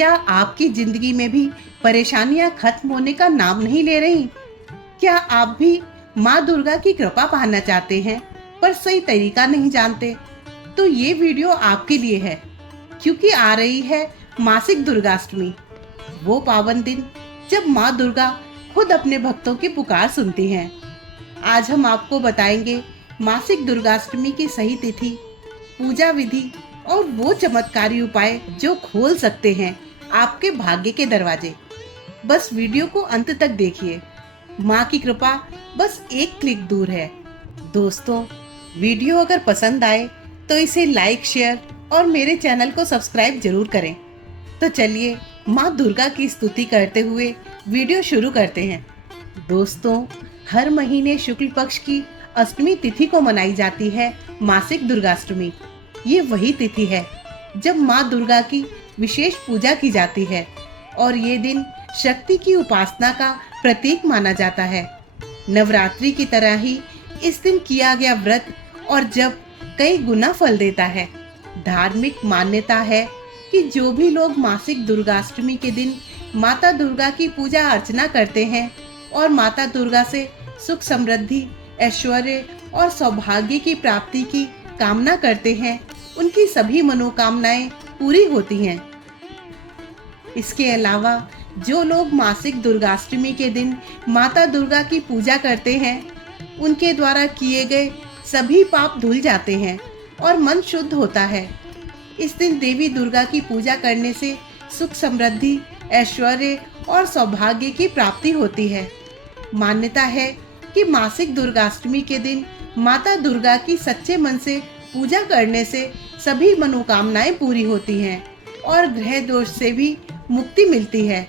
क्या आपकी जिंदगी में भी परेशानियां खत्म होने का नाम नहीं ले रही? क्या आप भी माँ दुर्गा की कृपा पाना चाहते हैं पर सही तरीका नहीं जानते? तो ये वीडियो आपके लिए है, क्योंकि आ रही है मासिक दुर्गाष्टमी, वो पावन दिन जब माँ दुर्गा खुद अपने भक्तों की पुकार सुनती हैं। आज हम आपको बताएंगे मासिक दुर्गाष्टमी की सही तिथि, पूजा विधि और वो चमत्कारी उपाय जो खोल सकते हैं आपके भाग्य के दरवाजे। बस वीडियो को अंत तक देखिए, माँ की कृपा बस एक क्लिक दूर है। दोस्तों, वीडियो अगर पसंद आए तो इसे लाइक, शेयर और मेरे चैनल को सब्सक्राइब जरूर करें। तो चलिए माँ दुर्गा की स्तुति करते हुए वीडियो शुरू करते हैं। दोस्तों, हर महीने शुक्ल पक्ष की अष्टमी तिथि को मनाई जाती है मासिक दुर्गाष्टमी। ये वही तिथि है जब माँ दुर्गा की विशेष पूजा की जाती है और ये दिन शक्ति की उपासना का प्रतीक माना जाता है। नवरात्रि की तरह ही इस दिन किया गया व्रत और जब कई गुना फल देता है। धार्मिक मान्यता है कि जो भी लोग मासिक दुर्गाष्टमी के दिन माता दुर्गा की पूजा अर्चना करते हैं और माता दुर्गा से सुख, समृद्धि, ऐश्वर्य और सौभाग्य की प्राप्ति की कामना करते हैं, उनकी सभी मनोकामनाएं पूरी होती हैं। इसके अलावा जो लोग मासिक दुर्गाष्टमी के दिन माता दुर्गा की पूजा करते हैं, उनके द्वारा किए गए सभी पाप धुल जाते हैं और मन शुद्ध होता है। इस दिन देवी दुर्गा की पूजा करने से सुख, समृद्धि, ऐश्वर्य और सौभाग्य की प्राप्ति होती है। मान्यता है कि मासिक दुर्गाष्टमी के दिन माता दुर्गा की सच्चे मन से पूजा करने से सभी मनोकामनाएं पूरी होती हैं और ग्रह दोष से भी मुक्ति मिलती है।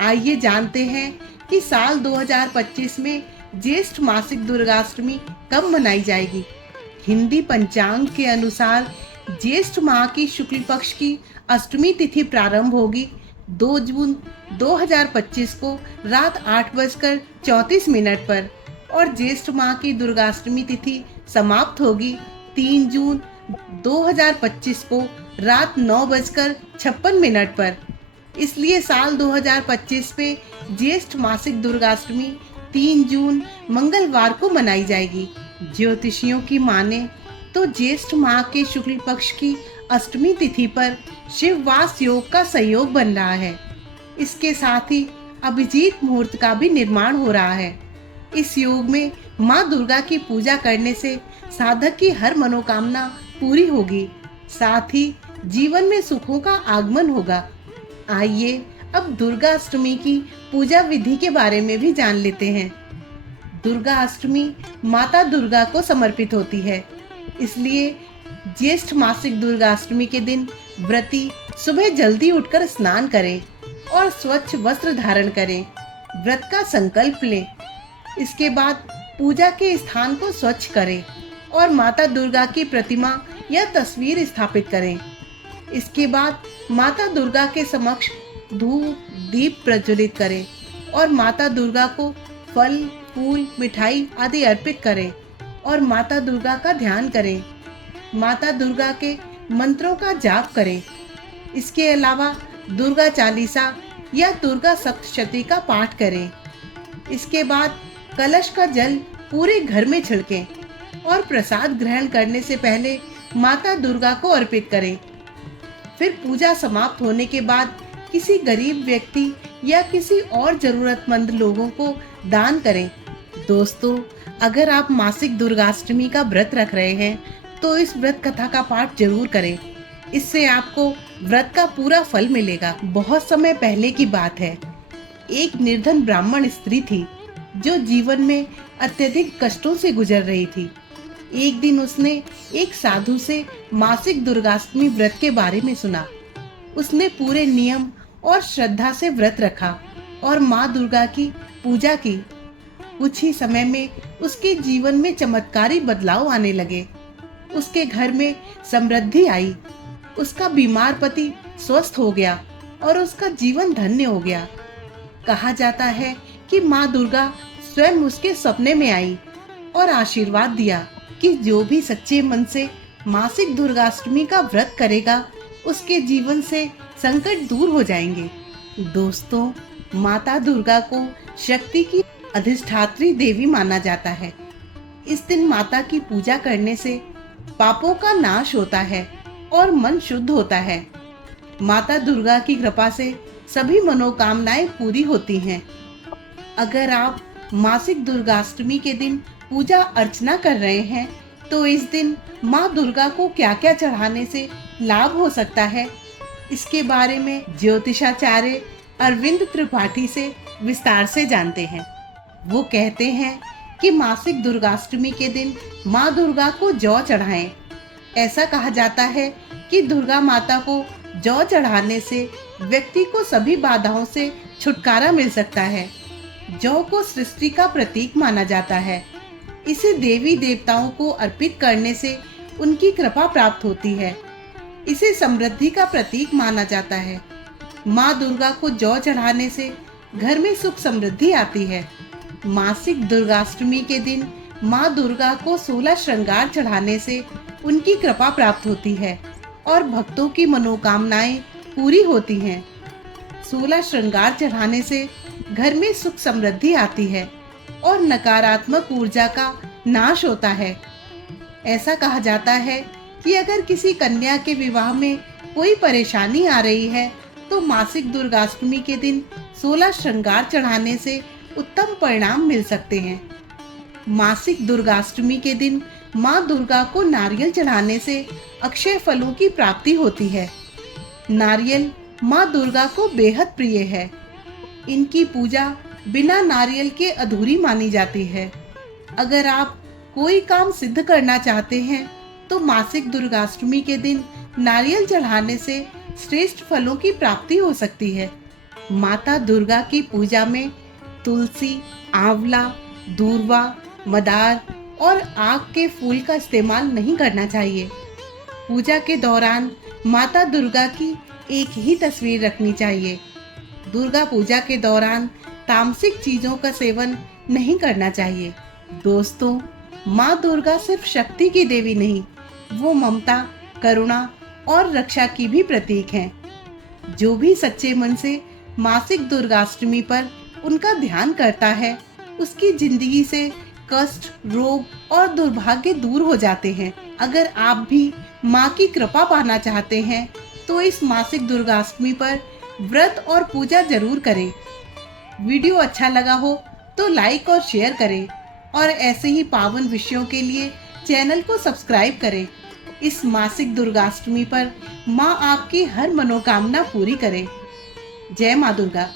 आइए जानते हैं कि साल 2025 में ज्येष्ठ मासिक दुर्गाष्टमी कब मनाई जाएगी। हिंदी पंचांग के अनुसार ज्येष्ठ माह की शुक्ल पक्ष की अष्टमी तिथि प्रारंभ होगी 2 जून 2025 को रात 8:34 पर और ज्येष्ठ माह की दुर्गाष्टमी तिथि समाप्त होगी 3 जून 2025 को रात 9:56 पर। इसलिए साल 2025 में ज्येष्ठ मासिक दुर्गाष्टमी 3 जून मंगलवार को मनाई जाएगी। ज्योतिषियों की माने तो ज्येष्ठ माह के शुक्ल पक्ष की अष्टमी तिथि पर शिववास योग का संयोग बन रहा है। इसके साथ ही अभिजीत मुहूर्त का भी निर्माण हो रहा है। इस योग में माँ दुर्गा की पूजा करने से साधक की हर मनोकामना पूरी होगी, साथ ही जीवन में सुखों का आगमन होगा। आइए अब दुर्गा अष्टमी की पूजा विधि के बारे में भी जान लेते हैं। दुर्गा अष्टमी माता दुर्गा को समर्पित होती है, इसलिए ज्येष्ठ मासिक दुर्गाष्टमी के दिन व्रती सुबह जल्दी उठकर स्नान करें और स्वच्छ वस्त्र धारण करें। व्रत का संकल्प लें। इसके बाद पूजा के स्थान को स्वच्छ करें और माता दुर्गा की प्रतिमा या तस्वीर स्थापित करें। इसके बाद माता दुर्गा के समक्ष धूप दीप प्रज्वलित करें और माता दुर्गा को फल, फूल, मिठाई आदि अर्पित करें और माता दुर्गा का ध्यान करें। माता दुर्गा के मंत्रों का जाप करें। इसके अलावा दुर्गा चालीसा या दुर्गा सप्तशती का पाठ करें। इसके बाद कलश का जल पूरे घर में छिड़कें और प्रसाद ग्रहण करने से पहले माता दुर्गा को अर्पित करें। फिर पूजा समाप्त होने के बाद किसी गरीब व्यक्ति या किसी और जरूरतमंद लोगों को दान करें। दोस्तों, अगर आप मासिक दुर्गाष्टमी का व्रत रख रहे हैं तो इस व्रत कथा का पाठ जरूर करें। इससे आपको व्रत का पूरा फल मिलेगा। बहुत समय पहले की बात है, एक निर्धन ब्राह्मण स्त्री थी जो जीवन में अत्यधिक कष्टों से गुजर रही थी। एक दिन उसने एक साधु से मासिक दुर्गाष्टमी व्रत के बारे में सुना। उसने पूरे नियम और श्रद्धा से व्रत रखा और माँ दुर्गा की पूजा की। कुछ ही समय में उसके जीवन में चमत्कारी बदलाव आने लगे। उसके घर में समृद्धि आई, उसका बीमार पति स्वस्थ हो गया और उसका जीवन धन्य हो गया। कहा जाता है कि माँ दुर्गा स्वयं उसके सपने में आई और आशीर्वाद दिया कि जो भी सच्चे मन से मासिक दुर्गाष्टमी का व्रत करेगा उसके जीवन से संकट दूर हो जाएंगे। दोस्तों, माता दुर्गा को शक्ति की अधिष्ठात्री देवी माना जाता है। इस दिन माता की पूजा करने से पापों का नाश होता है और मन शुद्ध होता है। माता दुर्गा की कृपा से सभी मनोकामनाएं पूरी होती हैं। अगर आप मासिक दुर्गाष्टमी के दिन पूजा अर्चना कर रहे हैं तो इस दिन माँ दुर्गा को क्या क्या चढ़ाने से लाभ हो सकता है, इसके बारे में ज्योतिषाचार्य अरविंद त्रिपाठी से विस्तार से जानते हैं। वो कहते हैं कि मासिक दुर्गाष्टमी के दिन माँ दुर्गा को जौ चढ़ाएं। ऐसा कहा जाता है कि दुर्गा माता को जौ चढ़ाने से व्यक्ति को सभी बाधाओं से छुटकारा मिल सकता है। जौ को सृष्टि का प्रतीक माना जाता है। इसे देवी देवताओं को अर्पित करने से उनकी कृपा प्राप्त होती है। इसे समृद्धि का प्रतीक माना जाता है। माँ दुर्गा को जौ चढ़ाने से घर में सुख समृद्धि आती है। मासिक दुर्गाष्टमी के दिन माँ दुर्गा को 16 श्रृंगार चढ़ाने से उनकी कृपा प्राप्त होती है और भक्तों की मनोकामनाएं पूरी होती हैं। 16 श्रृंगार चढ़ाने से घर में सुख समृद्धि आती है और नकारात्मक ऊर्जा का नाश होता है। ऐसा कहा जाता है कि अगर किसी कन्या के विवाह में कोई परेशानी आ रही है तो मासिक दुर्गाष्टमी के दिन 16 श्रृंगार चढ़ाने से उत्तम परिणाम मिल सकते हैं। मासिक दुर्गाष्टमी के दिन माँ दुर्गा को नारियल चढ़ाने से अक्षय फलों की प्राप्ति होती है। नारियल माँ दुर्गा को बेहद प्रिय है। इनकी पूजा बिना नारियल के अधूरी मानी जाती है। अगर आप कोई काम सिद्ध करना चाहते हैं तो मासिक दुर्गाष्टमी के दिन नारियल चढ़ाने से श्रेष्ठ फलों की प्राप्ति हो सकती है। माता दुर्गा की पूजा में तुलसी, आंवला, दूर्वा, मदार और आक के फूल का इस्तेमाल नहीं करना चाहिए। पूजा के दौरान माता दुर्गा की एक ही तस्वीर रखनी चाहिए। दुर्गा पूजा के दौरान तामसिक चीजों का सेवन नहीं करना चाहिए। दोस्तों, माँ दुर्गा सिर्फ शक्ति की देवी नहीं, वो ममता, करुणा और रक्षा की भी प्रतीक हैं। जो भी सच्चे मन से मासिक दुर्गाष्टमी पर उनका ध्यान करता है, उसकी जिंदगी से कष्ट, रोग और दुर्भाग्य दूर हो जाते हैं। अगर आप भी माँ की कृपा पाना चाहते हैं तो इस मासिक दुर्गाष्टमी पर व्रत और पूजा जरूर करें। वीडियो अच्छा लगा हो तो लाइक और शेयर करें और ऐसे ही पावन विषयों के लिए चैनल को सब्सक्राइब करें। इस मासिक दुर्गाष्टमी पर माँ आपकी हर मनोकामना पूरी करे। जय माँ दुर्गा।